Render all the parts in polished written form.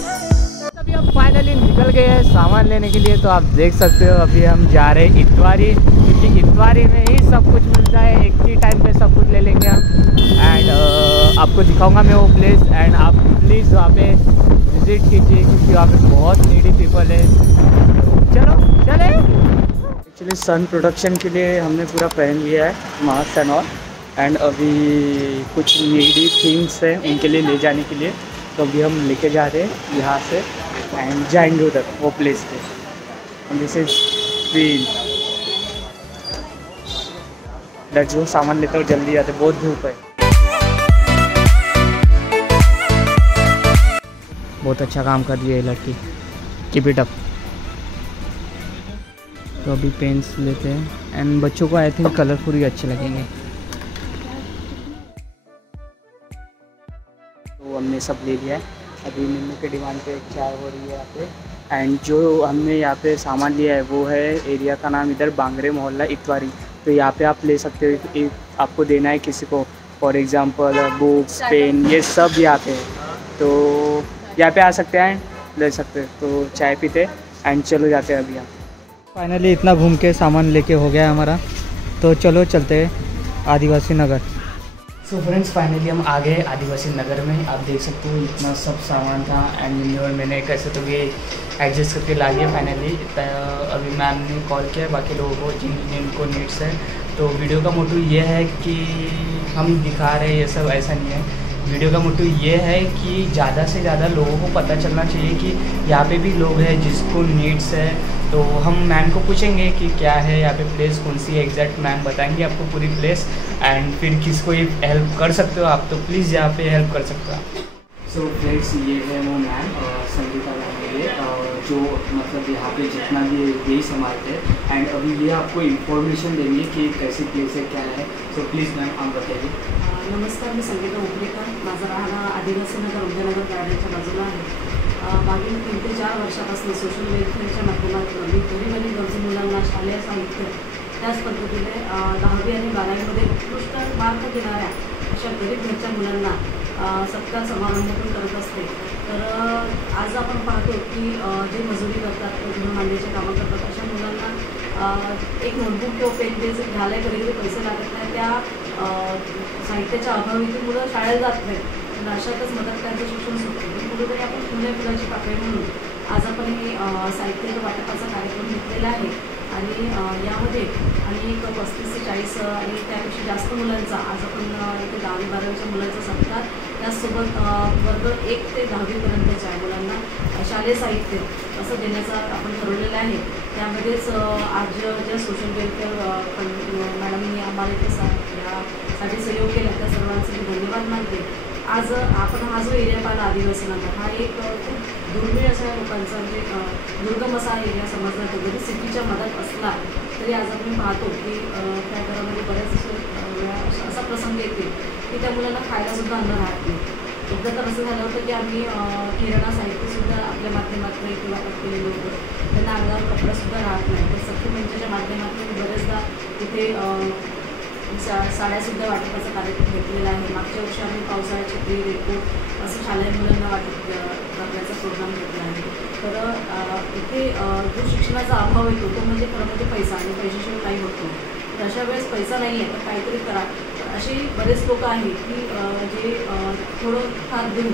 अभी हम फाइनली निकल गए हैं सामान लेने के लिए। तो आप देख सकते हो अभी हम जा रहे हैं इतवारी, क्योंकि इतवारी में ही सब कुछ मिलता है, एक ही टाइम पे सब कुछ ले लेंगे हम। एंड आपको दिखाऊंगा मैं वो प्लेस, एंड आप प्लीज़ वहाँ पे विज़िट कीजिए, क्योंकि वहाँ पे बहुत नीडी पीपल है। तो चलो चले। एक्चुअली सन प्रोडक्शन के लिए हमने पूरा पहन लिया है मास्क एंड ऑल, एंड अभी कुछ नीडी थिंग्स हैं उनके लिए ले जाने के लिए। तो अभी हम लेके जा रहे हैं यहाँ से एंड जाएंगे उधर वो place pay. This is green. Let's go, सामान लेते हो जल्दी आते, बहुत धूप है। बहुत अच्छा काम कर रही है लड़की, कीप इट अप। तो अभी पेन्स लेते हैं, एंड बच्चों को आई थिंक कलरफुल ही अच्छे लगेंगे। तो हमने सब ले लिया है। अभी मेनू के डिमांड पे चाय हो रही है यहाँ पे। एंड जो हमने यहाँ पे सामान लिया है वो है, एरिया का नाम इधर बांगरे मोहल्ला इतवारी। तो यहाँ पे आप ले सकते हो, आपको देना है किसी को, फॉर एग्जांपल बुक्स, पेन, ये सब यहाँ पे है। तो यहाँ पे आ सकते हैं, ले सकते हैं। तो चाय पीते एंड चलो जाते हैं अभी हम। फाइनली इतना घूम के सामान लेके हो गया है हमारा, तो चलो चलते हैं आदिवासी नगर। सो फ्रेंड्स, फाइनली हम आ गए आदिवासी नगर में। आप देख सकते हो इतना सब सामान था, एंड मैंने कैसे तो ये एडजस्ट करके ला लिया फाइनली। अभी मैम ने कॉल किया बाकी लोगों को जिनको नीड्स है। तो वीडियो का मोटो ये है कि हम दिखा रहे हैं ये सब, ऐसा नहीं है। वीडियो का मोटो ये है कि ज़्यादा से ज़्यादा लोगों को पता चलना चाहिए कि यहाँ पे भी लोग हैं जिसको नीड्स है। तो हम मैम को पूछेंगे कि क्या है यहाँ पे प्लेस, कौन सी है एग्जैक्ट, मैम बताएंगे आपको पूरी प्लेस। एंड फिर किसको ये हेल्प कर सकते हो आप, तो प्लीज़ यहाँ पे हेल्प कर सकते हो आप। सो फ्रेंड्स, ये है वो मैम संगीता मैम है ये, जो मतलब यहाँ पे जितना भी यही संभालते हैं। एंड अभी ये आपको इन्फॉर्मेशन देंगे कि कैसी प्लेस है, क्या है। सो प्लीज़ मैम आप बताइए। नमस्कार, मी संगीता उपलेकर. माझा राहणं आदिवासी नगर उद्यानगर गार्डनच्या बाजूला आहे. मागील 3 ते 4 वर्षापासून सोशल वेलफेअरच्या माध्यमातून मी गरीब गरजू मुलांना शालेय साहित्य, त्याच पद्धतीने 10वी आणि 12वीमध्ये उत्कृष्ट मार्क देणाऱ्या अशा गरीब घरच्या मुलांना सत्कार समारंभ पण करत असते. तर आज आपण पाहतो की जे मजुरी करतात, घर बांधण्याचे कामं करतात अशा मुलांना एक नोटबुक किंवा पेन जे घ्यायला कधी पैसे लागत नाही, त्या साहित्याच्या अभावी ती मुलं शाळेला जात नाहीत. आणि अशातच मदत त्यांचं शिक्षण सुटतं. कुठेतरी आपण फुले फुलाची पाकळी म्हणून आज आपण हे साहित्य वाटपाचा कार्यक्रम घेतलेला आहे. आणि यामध्ये आम्ही 35 ते 40 आणि त्यापेक्षा जास्त मुलांचा आज आपण इथे 10वी-12वीच्या मुलांचा सत्कार, त्याचसोबत वर्ग 1 ते 10वीपर्यंतच्या मुलांना शालेय साहित्य असं देण्याचा आपण ठरवलेलं आहे. त्यामध्येच आज ज्या सोशल वेलफेअर मॅडमनी आम्हाला इथे यासाठी सहयोग केला त्या सर्वांचे मी धन्यवाद मानते. आज आपण हा जो एरिया पाहिला आदिवासी नगर, हा एक खूप दुर्मिळ अशा लोकांचा म्हणजे दुर्गम असा एरिया समजला जातो. जरी सिटीच्या मदत असला तरी आज आपण पाहतो की त्या घरामध्ये बऱ्याच असा प्रसंग येते की त्या मुलांना खायलासुद्धा अन्न राहत नाही. एकदा तर असं झालं होतं की आम्ही किराणा साहित्यसुद्धा आपल्या माध्यमातून किंवा केलेलं होतं. त्यांना अंगावर कपडासुद्धा राहत नाही. तर सखी मंचाच्या माध्यमातून बरेचदा तिथे साड्यासुद्धा वाटपाचा कार्यक्रम घेतलेला आहे. मागच्या वर्षी आम्ही पावसाळ्यात छत्री, रेनकोट असं शालेय मुलांना वाटप करण्याचा प्रोग्राम घेतला आहे. तर इथे जो शिक्षणाचा अभाव येतो तो म्हणजे खरं म्हणजे पैसा, आणि पैशाशिवाय काही होत नाही. तर अशा वेळेस पैसा नाही आहे तर काहीतरी करा. असे बरेच लोक आहेत की जे थोडं फार देऊन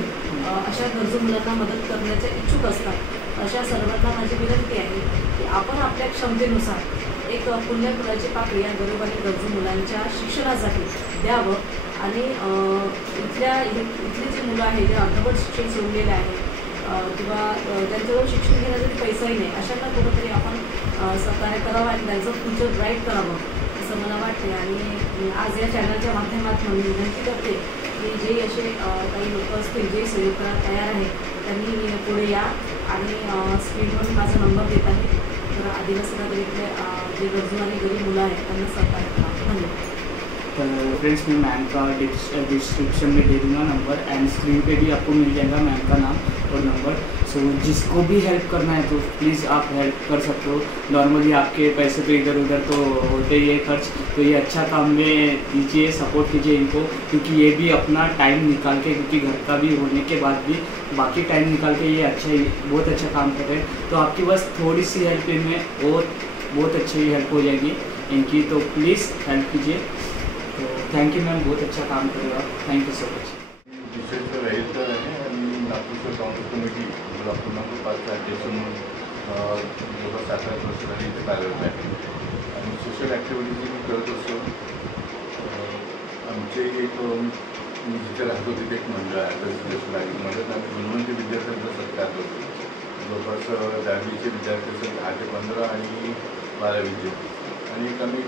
अशा गरजू मुलांना मदत करण्याचे इच्छुक असतात. अशा सर्वांना माझी विनंती आहे की आपण आपल्या क्षमतेनुसार एक पुण्यफुलाची पाकळी या गरीब आणि गरजू मुलांच्या शिक्षणासाठी द्यावं. आणि इथली जी मुलं आहेत जे अर्धवट शिक्षण सोडलेले आहे किंवा त्यांच्याजवळ शिक्षण घेण्यासाठी पैसाही नाही, अशांना कुठंतरी आपण सहकार्य करावं आणि त्यांचं फ्युचर ब्राईट करावं असं मला वाटते. आणि आज या चॅनलच्या माध्यमातून मी विनंती करते की जे असे काही लोक असतील जे सहयोग करायला तयार आहेत त्यांनी पुढे या. आणि स्क्रीनवर माझा नंबर देत आहे. तर आदिवासी नगर इथले जे गरजू आणि गरीब मुलं आहेत त्यांना सहकार्य करा. धन्यवाद. तो फ्रेंड्स, मैं मैम का डिस्क्रिप्शन में दे दूँगा नंबर, एंड स्क्रीन पे भी आपको मिल जाएगा मैम का नाम. और नंबर। सो जिसको भी हेल्प करना है तो प्लीज़ आप हेल्प कर सकते हो। नॉर्मली आपके पैसे तो इधर उधर तो होते ही है खर्च, तो ये अच्छा काम में दीजिए, सपोर्ट कीजिए इनको, क्योंकि ये भी अपना टाइम निकाल के, क्योंकि घर का भी होने के बाद भी बाकी टाइम निकाल के ये बहुत अच्छा काम कर रहे हैं। तो आपकी बस थोड़ी सी हेल्प इनमें और बहुत अच्छी हेल्प हो जाएगी इनकी, तो प्लीज़ हेल्प कीजिए। तो थँक यू मॅम, बहुत अच्छा काम कर रहे हो आप, थँक यू सो मच। विशेषतः रहित आहे आणि नागपूरचं काँग्रेस कमिटी ब्लॉक क्रमांक 5चा अध्यक्ष म्हणून जवळपास 7-8 वर्ष झाली इथे कार्यरत आहे आणि सोशल ॲक्टिव्हिटीज मी करत असतो। आमचे एक मी जिथे राहतो तिथे एक मंडळ आहे, तर मंडळात आम्ही गुणवंत विद्यार्थ्यांचा सत्कार करतो। जवळपास 10वीचे विद्यार्थी असतात, 8 ते 15 आणि 12वीचे, आणि एक आम्ही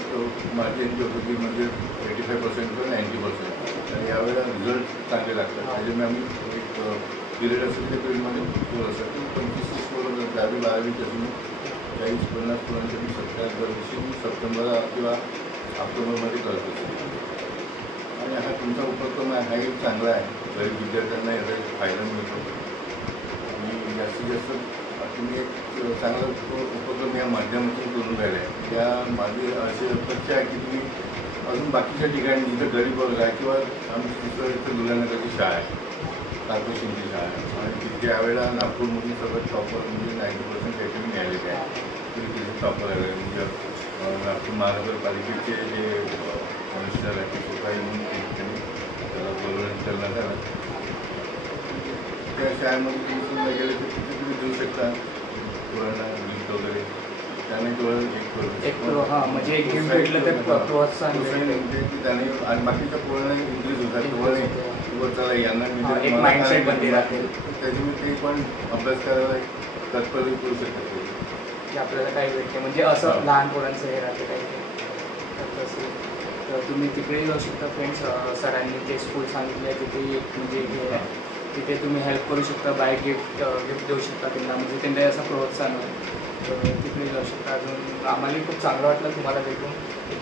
माझी यांची होतो की म्हणजे 85% किंवा 90%, आणि यावेळेला रिझल्ट चांगले लागतात। त्याच्यामुळे आम्ही एक पिरियड असेल त्या पिरियडमध्ये असं 25-30 पोरं 10वी 12वीचे असून 40-50 पोरांचा मी सत्कार दरवर्षी सप्टेंबर किंवा ऑक्टोबरमध्ये करत असतो। आणि हा तुमचा उपक्रम आहे, हा एक चांगला आहे, गरीब विद्यार्थ्यांना याचा फायदा मिळतो आणि जास्तीत जास्त तुम्ही एक चांगला उपक्रम या माध्यमातून करून राहिले आहे। या माझी अशी अपेक्षा आहे की तुम्ही अजून बाकीच्या ठिकाणी जिथं गरीब वर्ग आहे किंवा आमची दुसरं इथं दुलानगरची शाळा आहे, कार्पोरेशनची शाळा आहे, आणि तिथे यावेळेला नागपूरमधून सगळं टॉपर म्हणजे 90% काहीतरी मिळालेले आहे, तरी तिथे टॉपर आले म्हणजे नागपूर महानगरपालिकेचे जे कमिशनर आहे ते स्वतःही म्हणून त्यांनी त्याला बोलवून करण्यात आलं। त्या शाळेमध्ये तुम्ही समजा गेले तर तिथे तुम्ही देऊ शकता पोरांना गिफ्ट वगैरे, त्याने केवळ म्हणजे एक गिफ्ट भेटलं तर प्रोत्साहन म्हणजे की त्याने आणि बाकीच्या पोरांना इंक्रीज होतात, पोरांनी किंवा त्याला यांना एक माइंडसेट बनते राहते, त्याच्यामुळे ते पण अभ्यास करायला तत्पर करू शकतात की आपल्याला काही भेटते, म्हणजे असं लहान पोरांचं हे राहते काही तसं। तर तुम्ही तिकडे जाऊ शकता फ्रेंड्स, सरांनी ते स्कूल सांगितले आहे तिथे एक म्हणजे हे आहे, तिथे तुम्ही हेल्प करू शकता, बाय गिफ्ट देऊ शकता त्यांना, म्हणजे त्यांना असं प्रोत्साहन होईल, तर तिकडे जाऊ शकता। अजून आम्हालाही खूप चांगलं वाटलं तुम्हाला भेटून,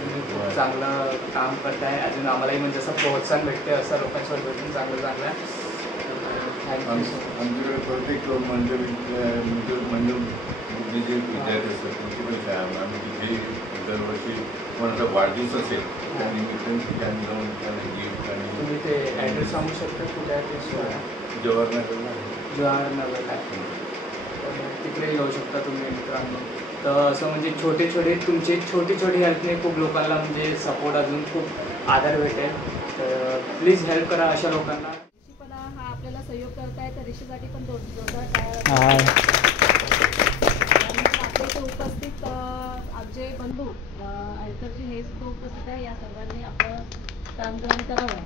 तुम्ही खूप चांगलं काम करताय, अजून आम्हालाही म्हणजे असं प्रोत्साहन भेटते असं लोकांसोबत भेटून, चांगलं चांगलं आमच्याकडे प्रत्येक जे विद्यार्थी असतात त्यांची पण शाळा आम्ही तिथे दरवर्षी कोणाचा वाढदिवस असेल त्यानिमित्ताने ठिकाणी जाऊन त्यांना गिफ्ट आणि तुम्ही ते ॲड्रेस सांगू शकता कुठे ॲड्रेस? जवाहरनगरला आहे, तिकडे जाऊ शकता तुम्ही मित्रांनो। तर असं म्हणजे छोटे छोटी हेल्पने खूप लोकांना म्हणजे सपोर्ट अजून खूप आधार भेटेल, तर प्लीज हेल्प करा अशा लोकांना। ऋषीपणा हा आपल्याला सहयोग करताय, तर ऋषीसाठी पण जोरदार टाळ्या। आपल्या इथे उपस्थित आमचे बंधू आयतरजी हे सुद्धा उपस्थित आहे, या सर्वांनी आपलं काम ग्रहण करावं।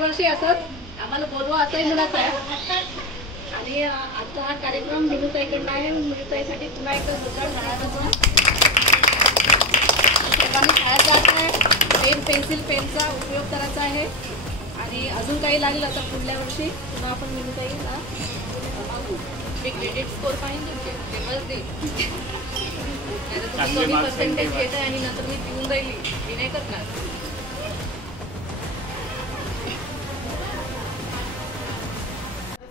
दरवर्षी असंच आम्हाला बोलवा असंही मिळत आहे. आणि आजचा हा कार्यक्रम मिनुताईकडनं आहे. मिनुताईसाठी पुन्हा एकदा जोरदार शाळा सर्वांनी शाळेत जायचं आहे. पेन पेन्सिल पेनचा उपयोग करायचा आहे. आणि अजून काही लागलं तर पुढल्या वर्षी पुन्हा आपण मिनुताईला मागू. मी क्रेडिट स्कोर पाहिजे तुमचे तेव्हाच देईल. तुम्ही कमी पर्सेंटेज घेत आहे आणि नंतर मी पिऊन राहिली मी नाही करणार.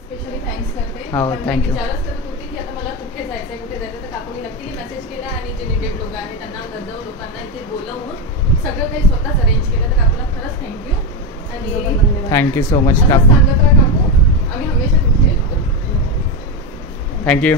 स्पेशली थँक्स करते. हो, थँक्यू. विचारच करत होती की आता मला कुठे जायचं आहे कुठे जायचं आहे. तर काकूनी नक्की मेसेज केला आणि जे निडेड लोक आहेत त्यांना गरजाऊ लोकांना इथे बोलवून सगळं काही स्वतःच अरेंज केलं. तर काकूला खरंच थँक्यू. आणि थँक्यू सो मच असंच काकू. सांगत राहा काकू. आम्ही हमेशा तुमचे हेल्प करू. थँक्यू.